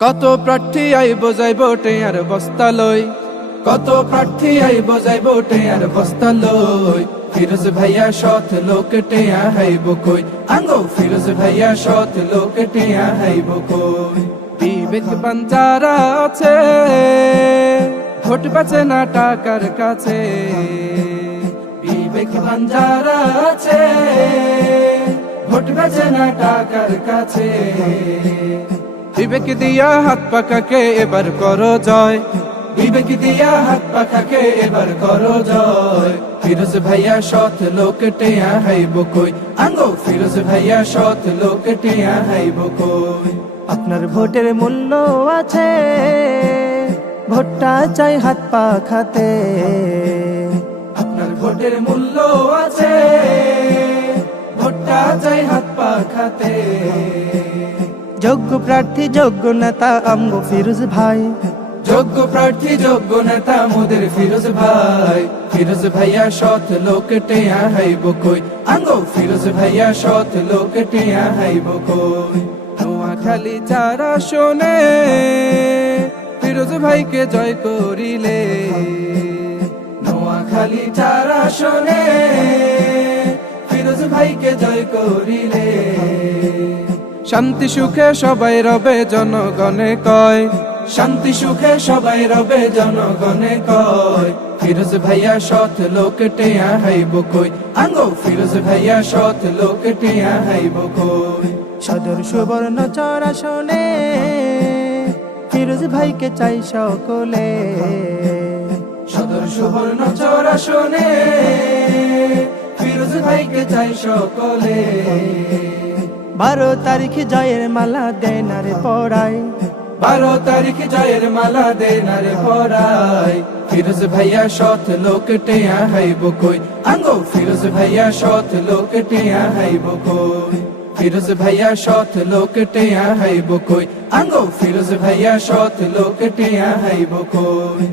কত প্রার্থী আইব যাইব টেয়ার বস্তা লই, কত প্রার্থী আইব যাইব টেয়ার বস্তা লই। ফিরোজ ভাইয়া সৎ লোক টেয়া হাইব কই, আঙ্গো ফিরোজ ভাইয়া সৎ লোক টেয়া হাইব কই। বিবেকবান যারা আছে ভোট বাঁচে না টাকার কাছে, বিবেকবান যারা আছে ভোট বাঁচে না টাকার কাছে। বিবেক দিয়া হাত পাখাকে এবার করো জয়, বিবেক দিয়া হাত পাখাকে এবার করো জয়। ফিরোজ ভাইয়া সৎ লোক টেয়া হাইব কই, আঙ্গো ফিরোজ ভাইয়া সৎ লোক টেয়া হাইব কই। আপনার ভোটের মূল্য আছে, ভোটটা চাই হাত পাখাতে। আপনার ভোটের মূল্য আছে, ভোটটা চাই হাত পাখাতে। যোগ্য প্রার্থী যোগ্য নেতা আমগো ফিরোজ ভাই, যোগ্য প্রার্থী যোগ্য নেতা মোদের ফিরোজ ভাই। ফিরোজ ভাইয়া সৎ লোক টেয়া হাইব কই, আঙ্গো ফিরোজ ভাইয়া সৎ লোক টেয়া হাইব কই। নোয়াখালী যারা শোনে ফিরোজ ভাইকে জয় করিলে, নোয়াখালী যারা শোনে ফিরোজ ভাইকে জয় করিলে। শান্তি সুখে সবাই রবে জনগণে কয়, শান্তি সুখে সবাই রবে জনগণে কয়। ফিরোজ ভাইয়া সৎ লোক টেয়া হাইব কই, আঙ্গো ফিরোজ ভাইয়া সৎ লোক টেয়া হাইব কই। সদর সুবর্ণ চরা শোনে ফিরোজ ভাইকে চাই সকলে, সদর সুবর্ণ চরা শোনে ফিরোজ ভাইকে চাই সকলে। 12 তারিখ জয়ের মালা দেয় না রে পড়াই, 12 তারিখ জয়ের মালা দে না রে পরাই। ফিরোজ ভাইয়া সৎ লোক টেয়া হাইব কই, আঙ্গো ফিরোজ ভাইয়া সৎ লোক টেয়া হাইব কই। ফিরোজ ভাইয়া সৎ লোক টেয়া হাইব কই, আঙ্গো ফিরোজ ভাইয়া সৎ লোক টেয়া হাইব কই।